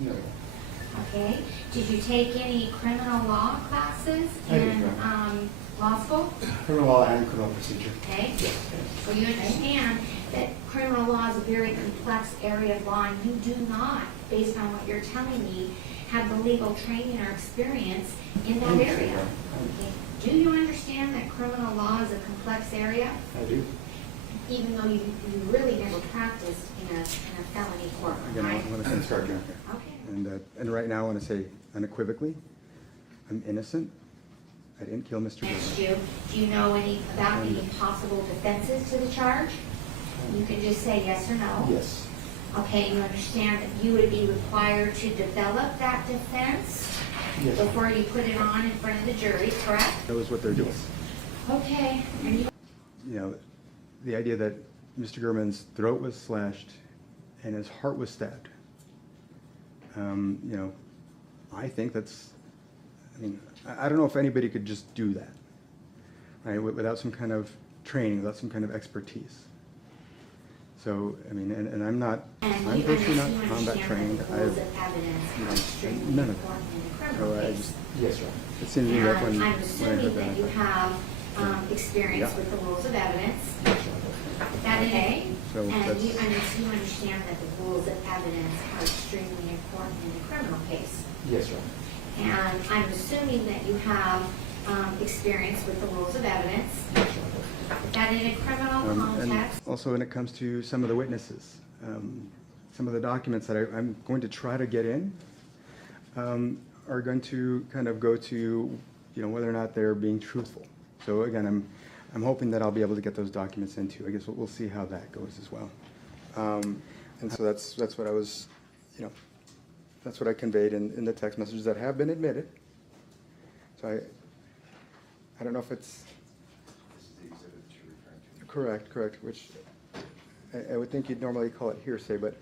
No. Okay. Did you take any criminal law classes I did, in law school? Criminal law and criminal procedure. Okay. Yes. So you understand that criminal law is a very complex area of law, and you do not, based on what you're telling me, have the legal training or experience in that area. Okay. Do you understand that criminal law is a complex area? I do. Even though you really never practiced in a felony court, Again, right? I want to start here. Okay. And right now I want to say unequivocally, I'm innocent. I didn't kill Mr. Asked Gilman. you, do you know about any possible defenses to the charge? You can just say yes or no. Yes. Okay, you understand that you would be required to develop that defense Yes. before you put it on in front of the jury, correct? Knows what they're doing. Yes. Okay, and you, You know, the idea that Mr. Gurman's throat was slashed and his heart was stabbed. You know, I think that's, I mean, I don't know if anybody could just do that, right, without some kind of training, without some kind of expertise. So, I mean, and I'm not, I'm personally not combat trained. The rules of evidence are extremely none of important in a that. criminal So I case. just, Yes, right. it seems to me that when And I'm I assuming heard that you have experience Yeah. with the rules of evidence. That is A. So And that's- you understand that the rules of evidence are extremely important in a criminal case. Yes, right. And I'm assuming that you have experience with the rules of evidence. Yes, right. That in a criminal And context. also when it comes to some of the witnesses, some of the documents that I'm going to try to get in are going to kind of go to, you know, whether or not they're being truthful. So again, I'm hoping that I'll be able to get those documents into. I guess we'll see how that goes as well. And so that's what I was, you know, that's what I conveyed in the text messages that have been admitted. So I don't know if it's correct, which I would think you'd normally call it hearsay, but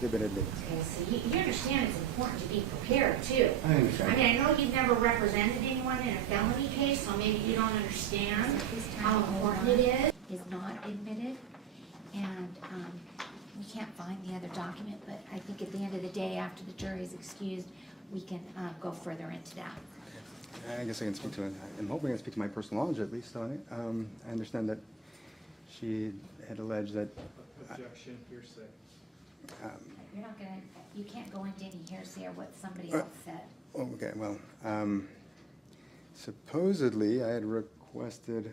they've been admitted. Okay, so you understand it's important to be prepared too. I understand. I mean, I know you've never represented anyone in a felony case, so maybe you don't understand how important it is. Is not admitted, and we can't find the other document, but I think at the end of the day, after the jury is excused, we can go further into that. I guess I can speak to it. I'm hoping I can speak to my personal knowledge at least on it. I understand that she had alleged that. Objection, hearsay. You're not gonna, you can't go into any hearsay or what somebody else said. Okay, well, supposedly I had requested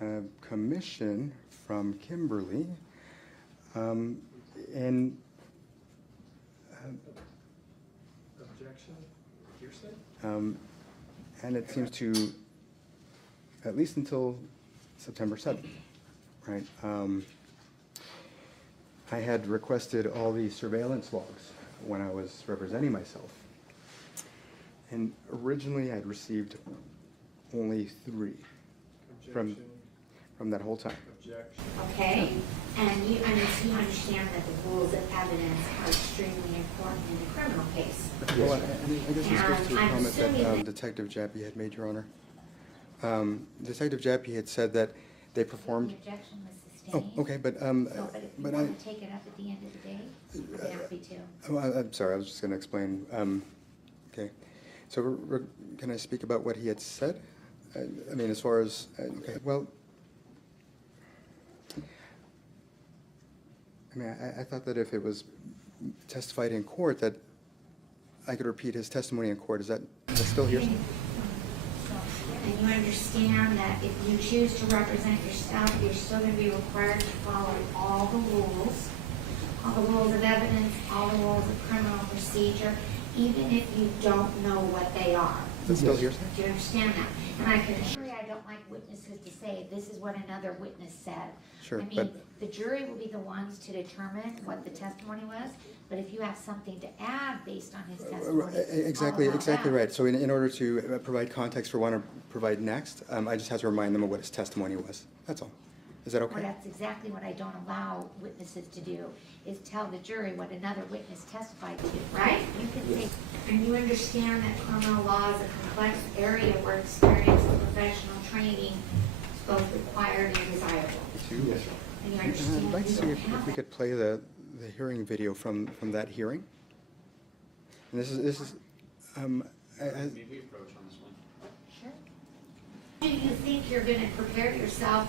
a commission from Kimberly, and Objection, hearsay? and it seems to, at least until September 7th, right? I had requested all the surveillance logs when I was representing myself. And originally I'd received only 3 Objection, from that whole time. objection. Okay, and you understand that the rules of evidence are extremely important in a criminal case. Well, I guess this goes to a I'm comment assuming that that- Detective Jappy had made, Your Honor. Detective Jappy had said that they The performed. objection was Oh, sustained. okay, but So, but if you but wanna take it up at the end of the day, I'm happy to. I'm sorry, I was just going to explain. Okay, so can I speak about what he had said? I mean, as far as okay, well, I mean, I thought that if it was testified in court, that I could repeat his testimony in court. Is that still hearsay? And you understand that if you choose to represent yourself, you're still going to be required to follow all the rules of evidence, all the rules of criminal procedure, even if you don't know what they are. Is that still hearsay? Do you understand that? And I can assure you, Usually I don't like witnesses to say, this is what another witness said. Sure, I mean, but the jury will be the ones to determine what the testimony was, but if you have something to add based on his testimony. exactly, I'll allow exactly that. right. So in order to provide context for what I want to provide next, I just have to remind them of what his testimony was. That's all. Is that Well, okay? that's exactly what I don't allow witnesses to do, is tell the jury what another witness testified to, right? You can say, And you understand that criminal law is a complex area where experience and professional training is both required and desirable. Yes, And you I'd understand like to you see don't if have we that. could play the hearing video from that hearing. And this is, May we approach on this one? Sure. Do you think you're gonna prepare yourself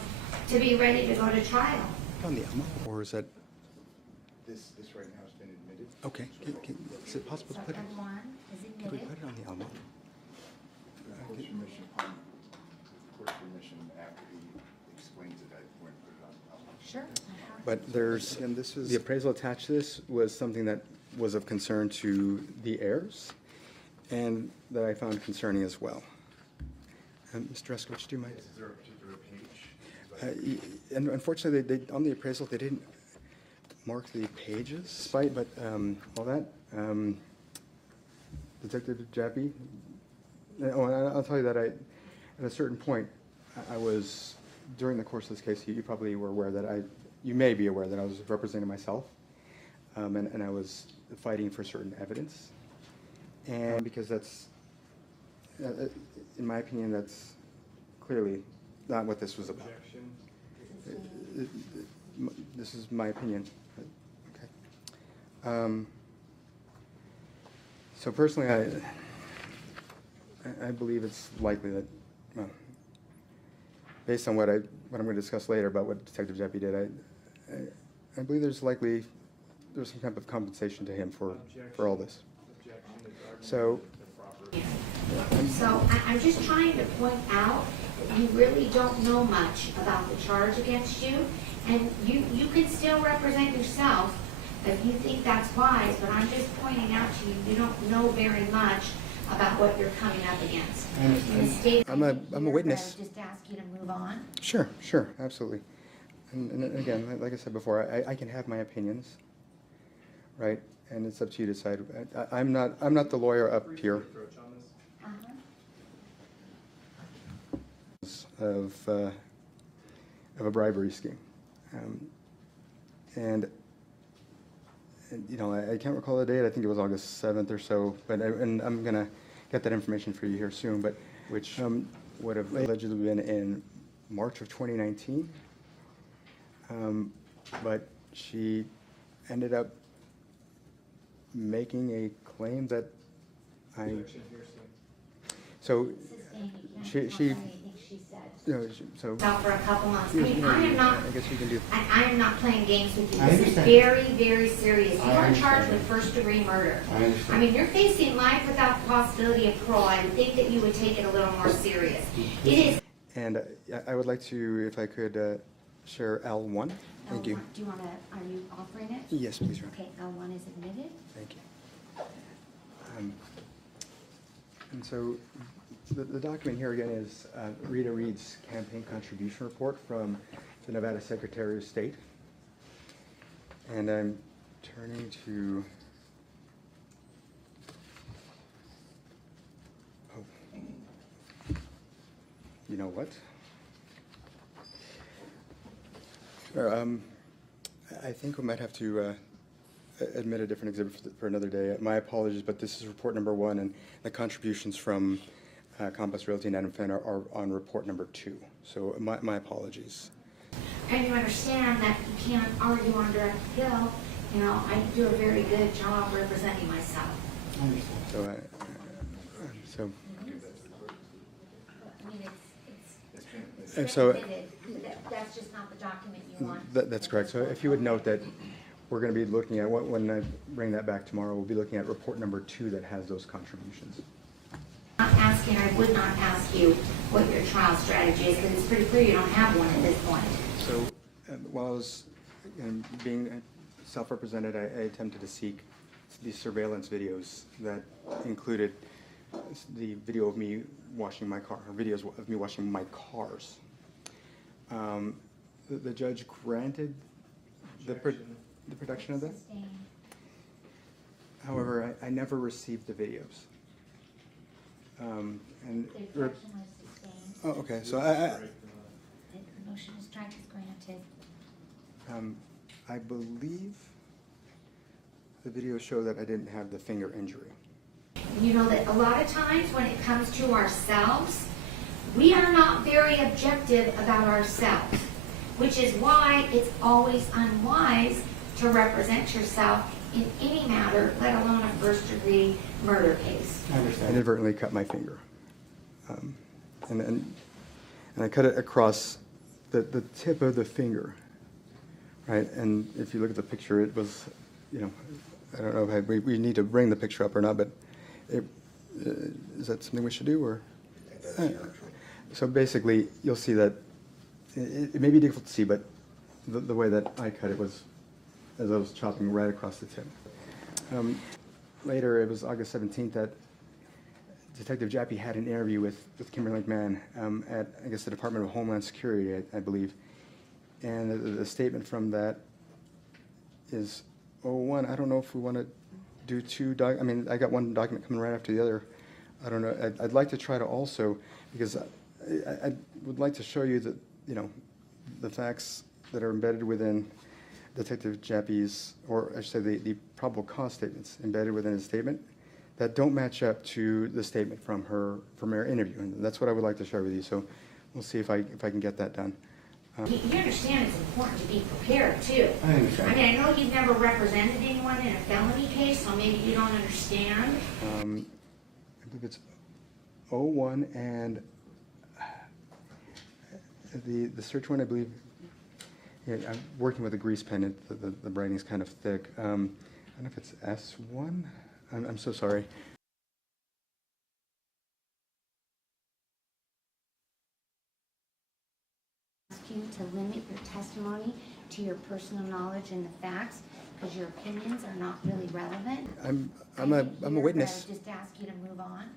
to be ready to go to trial? on the Alma, or is that, This right now has been admitted. okay, is it possible So to put it, L1 is can we admitted. put it on the Alma? Court's permission upon, court's permission after he explains it, I went and put it on. Sure. But there's, and this is, the appraisal attached to this was something that was of concern to the heirs, and that I found concerning as well. Mr. Eskovich, do you mind? Is there a particular page? And unfortunately, they, on the appraisal, they didn't mark the pages, despite, but all that. Detective Jappy, oh, and I'll tell you that at a certain point, I was, during the course of this case, you probably were aware that you may be aware that I was representing myself, and I was fighting for certain evidence. And because that's, in my opinion, that's clearly not what this was about. Objection. This is my opinion. Okay. So personally, I believe it's likely that, well, based on what I'm going to discuss later about what Detective Jeppy did, I believe there's some type of compensation to him for all this. Objection is argument So- the proper. So I'm just trying to point out that you really don't know much about the charge against you, and you can still represent yourself if you think that's wise, but I'm just pointing out to you, you don't know very much about what you're coming up against. I understand. In the state- I'm a witness. I would just ask you to move on. Sure, absolutely. And again, like I said before, I can have my opinions, right? And it's up to you to decide. I'm not the lawyer up Brief here approach on this. Uh-huh. of a bribery scheme. And you know, I can't recall the date. I think it was August 7th or so. But and I'm gonna get that information for you here soon. But which would have allegedly been in March of 2019. But she ended up making a claim that Objection hearsay. so Sustained, you She- can't she- talk about anything she said. you know, so Out for a couple months. I mean, I am not, I guess you can do. I am not playing games with you. I This is understand. very, very serious. You I are understand. charged with first-degree murder. I understand. I mean, you're facing life without the possibility of parole. I would think that you would take it a little more serious. It is And I would like to, if I could, share L1. Thank you. L1, do you want to, are you offering it? Yes, please, Your Honor. Okay, L1 is admitted. Thank you. And so the document here again is Rita Reed's campaign contribution report from the Nevada Secretary of State. And I'm turning to, oh, you know what? Sure, I think we might have to admit a different exhibit for another day. My apologies, but this is report number 1, and the contributions from Compass Realty and Adam Finn are on report number 2. So my apologies. And you understand that you can't argue on direct appeal. You know, I do a very good job representing myself. I understand. So, I mean, it's And so- admitted. That's just not the document you want. that's correct. So if you would note that we're going to be looking at, when I bring that back tomorrow, we'll be looking at report number 2 that has those contributions. I would not ask you what your trial strategy is, because it's pretty clear you don't have one at this point. So while I was being self-represented, I attempted to seek these surveillance videos that included the video of me washing my car, or videos of me washing my cars. The judge granted the production of that. Sustained. However, I never received the videos. And The objection was sustained. oh, okay. So The motion to strike is granted. I believe the videos show that I didn't have the finger injury. You know that a lot of times when it comes to ourselves, we are not very objective about ourselves, which is why it's always unwise to represent yourself in any matter, let alone a first first-degree murder case. I understand. Inadvertently cut my finger. And I cut it across the tip of the finger, right? And if you look at the picture, it was, you know, I don't know if we need to bring the picture up or not, but is that something we should do, or? So basically, you'll see that it may be difficult to see, but the way that I cut it was as I was chopping right across the tip. Later, it was August 17th that Detective Jappy had an interview with Kimberly McMahon at, I guess, the Department of Homeland Security, I believe. And the statement from that is, oh, one, I don't know if we want to do two I mean, I got one document coming right after the other. I don't know. I'd like to try to also, because I would like to show you that, you know, the facts that are embedded within Detective Jappy's, or I should say the probable cause statements embedded within his statement that don't match up to the statement from her interview. And that's what I would like to share with you. So we'll see if I can get that done. You understand it's important to be prepared, too. I understand. I mean, I know you've never represented anyone in a felony case, so maybe you don't understand. I believe it's 01 and the search one, I believe. Yeah, I'm working with a grease pen. The writing's kind of thick. I don't know if it's S1. I'm so sorry. Ask you to limit your testimony to your personal knowledge and the facts, because your opinions are not really relevant. I'm I a think here, witness. Just ask you to move on.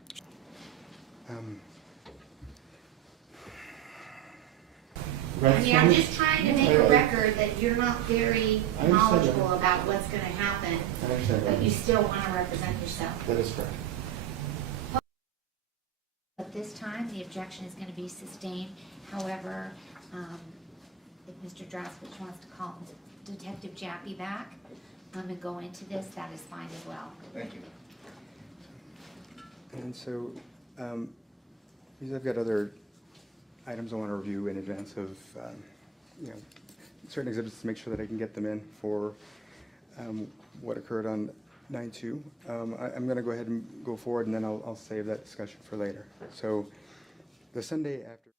I mean, I'm just trying to make a record that you're not very I understand that. knowledgeable about what's going to happen, I understand but that. you still want to represent yourself. That is correct. At this time, the objection is going to be sustained. However, if Mr. Draskowitz wants to call Detective Jappy back and go into this, that is fine as well. Thank you. And so, because I've got other items I want to review in advance of, you know, certain exhibits to make sure that I can get them in for what occurred on 9/2. I'm going to go ahead and go forward, and then I'll save that discussion for later. So, the Sunday after.